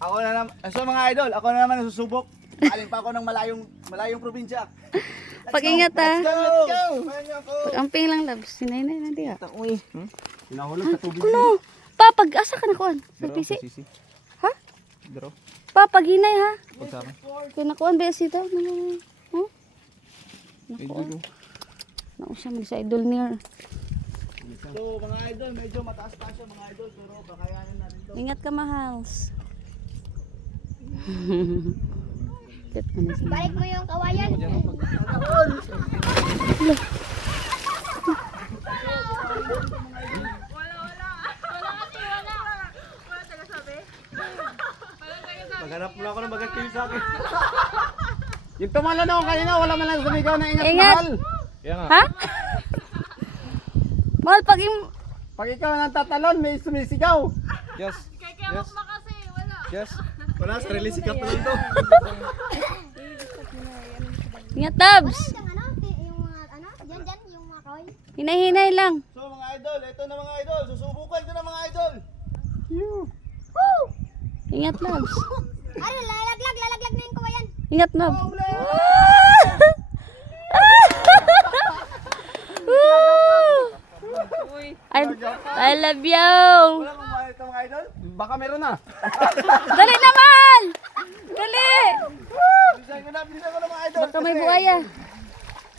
Ako na naman, so mga idol, ako na naman nasusubok. Aling pa ako ng malayong probinsya. Pag-ingat ha. Let's go! Let's go! Pag-amping lang labs. Sinay-nay na diya. Uy. Hinahulog sa tubig. Kuno. Pa, pag-asa ka na kuan? Nagpisi? Ha? Dro. Pa, pag-hinay ha. Pagsama. Kaya nakuan ba sita? Huh? Nakuan. Nausya mo sa idol niya. So mga idol, medyo mataas-taas siya mga idol. Pero kakayanin natin to. Ingat ka, mahals. Tit ka na siya. Balik mo yung kawayan. Maghanap mo lang ako ng magagkill sa akin. Yung tumalo na ako kanina, wala man lang sumigaw na ingat, Ingat. mahal. Ha? Mahal, Pag ikaw nang tatalon, may sumisigaw. Yes. Yes. Yes. Wala, sarili sikap na lang to. Ingat, Tabs. Yung ano, yung mga ano, dyan, yung mga kawayan. Hinay-hinay lang. So mga idol, ito na mga idol. Susubukan ko na mga idol. Woo! Ingat, Labs. Ano, lalaglag na yung kawayan. Ingat, Nab. I love you. Wala kong mahal ito mga idol. Baka meron na. Dali naman! Dali! Bilisan ko na mga idol. Baka may buhaya.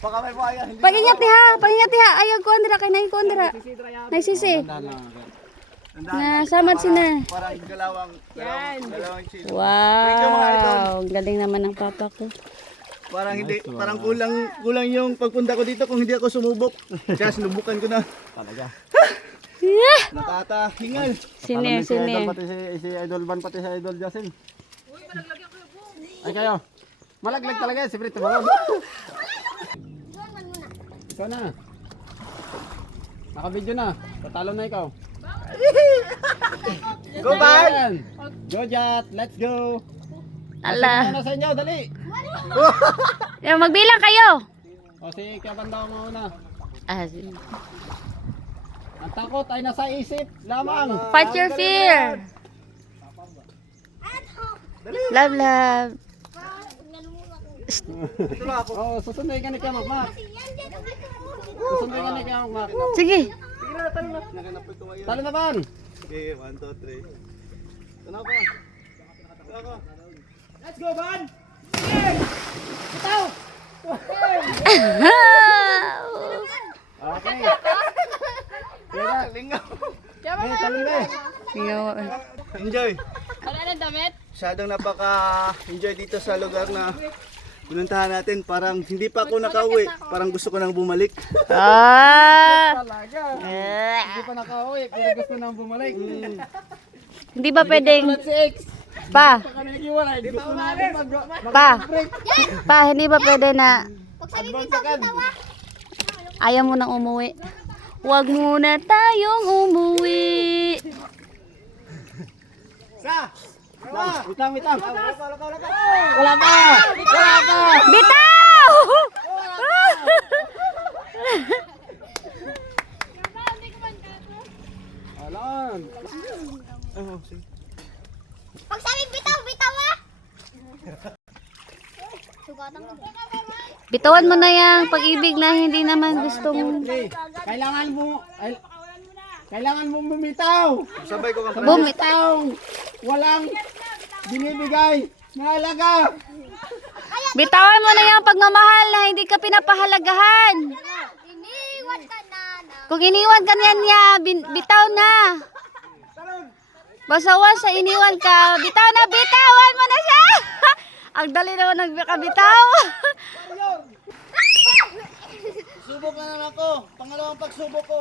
Baka may buhaya. Hindi Pag-ingat niya, pag-ingat niya. Ayaw ko andira kay nay ko andira. Nagsisi. Na samad sina. Parang galawang chill. Wow, ang galing naman ng papa ko. Parang hindi, parang kulang yung pagpunta ko dito kung hindi ako sumubok. Kaya sinubukan ko na. Talaga. Yeah! Nakatahingal. Sine, Si Idol, sine. pati si Idol Van, pati si Idol Jasin. Ay kayo. Malaglag talaga si Brito. Doon man muna. Ikaw na. Naka-video na. Tatalo na ikaw. Go back! Ayan. Go Jat, let's go. Ala. Ano sa inyo, dali. Yung magbilang kayo. O si Kiabanda mo muna. Ah, Ang takot ay nasa isip lamang. fight your fear. Love, love. Ito lang ako. Oh, susunduin ka ni Kiamak, Mak. Yan, dyan, Susunduin ka ni Kiamak, Mak. Sige. Sige na, talo na. Naganap ko ito ngayon. Talo na ban. Okay, 1, 2, 3. Tanaw ko. Tanaw ko. Let's go, Ban! Okay. Lingaw. Eh, talo na eh. Enjoy. Wala na damit? Masyadong napaka-enjoy dito sa lugar na pinuntahan natin. Parang hindi pa ako nakauwi. Parang gusto ko nang bumalik. Ah. Talaga. Hindi pa nakauwi, pero gusto nang bumalik. Hindi ba pwedeng Si X. pa? Kami nag-iwalay. Gusto natin Pa, hindi ba pwede na Pag sabi bitaw, bitawa. ayaw mo nang umuwi? Huwag muna tayong umuwi. Witang. Wala pa. Bitaw! Alam. Pag sabi bitaw, bitawa. Sugatan ko. Bitawan mo na yung pag-ibig na hindi naman gustong Kailangan mo bumitaw. Sabay ko kang bumitaw. Walang binibigay na halaga. Bitawan mo na yung pagmamahal na hindi ka pinapahalagahan. Iniwan ka na. Kung iniwan ka niya, bitaw na. Basawan sa iniwan ka, bitaw na, bitawan mo na siya. Ang dali naman nagkabitaw. Subok na naman ako. Pangalawang pagsubok ko.